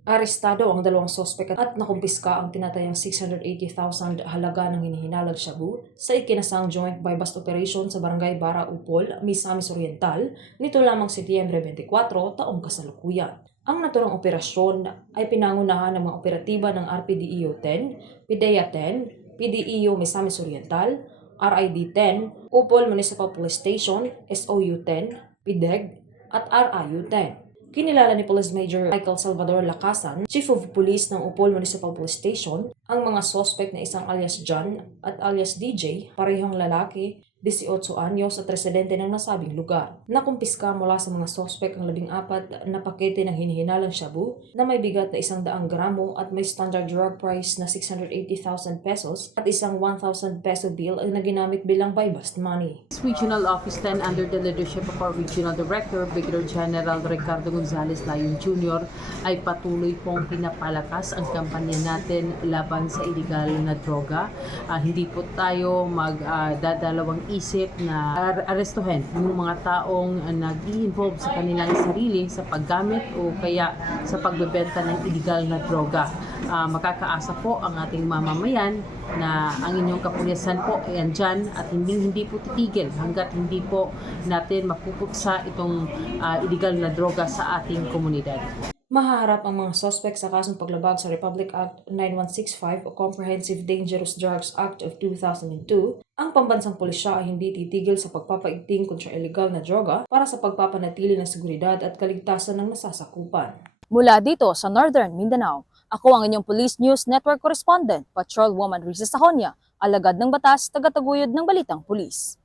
Arestado ang dalawang sospek at nakumpiska ang tinatayang 680,000 halaga ng hinihinalag shabu sa ikinasang joint bust operation sa barangay Bara Upol, Misamis Oriental nito lamang Setyembre 24 taong kasalukuyan. Ang naturang operasyon ay pinangunahan ng mga operatiba ng RPDEO 10, PIDEA 10, PDEO Misamis Oriental, RID 10, Upol Municipal Police Station, SOU 10, PIDEG, at RIU 10. Kinilala ni Police Major Michael Salvador Lacasan, Chief of Police ng Upol Municipal Police Station, ang mga suspect na isang alias John at alias DJ, parehong lalaki, 18 anyos at residente ng nasabing lugar. Nakumpiska mula sa mga suspect ang labing apat na pakete ng hinihinalang shabu na may bigat na isang daang gramo at may standard drug price na 680,000 pesos at isang 1,000 peso bill na ginamit bilang buy bust money. Regional Office 10 under the leadership of our Regional Director, Brigadier General Ricardo Gonzales Layon Jr. ay patuloy pong pinapalakas ang kampanya natin laban sa illegal na droga. Ah, hindi po tayo magdadalawang isip na ar- arestuhin yung mga taong uh, nag-i-involve sa kanilang sarili sa paggamit o kaya sa pagbebenta ng illegal na droga. Ah, makakaasa po ang ating mamamayan na ang inyong kapulisan po ay andyan at hindi hindi po titigil hanggat hindi po natin mapupuksa itong ah, illegal na droga sa ating komunidad. Mahaharap ang mga suspect sa kasong paglabag sa Republic Act 9165 o Comprehensive Dangerous Drugs Act of 2002, ang pambansang pulisya ay hindi titigil sa pagpapaigting kontra illegal na droga para sa pagpapanatili ng seguridad at kaligtasan ng nasasakupan. Mula dito sa Northern Mindanao, ako ang inyong Police News Network Correspondent, Patrol Woman Risa Sahonia, alagad ng batas, tagataguyod ng Balitang Pulis.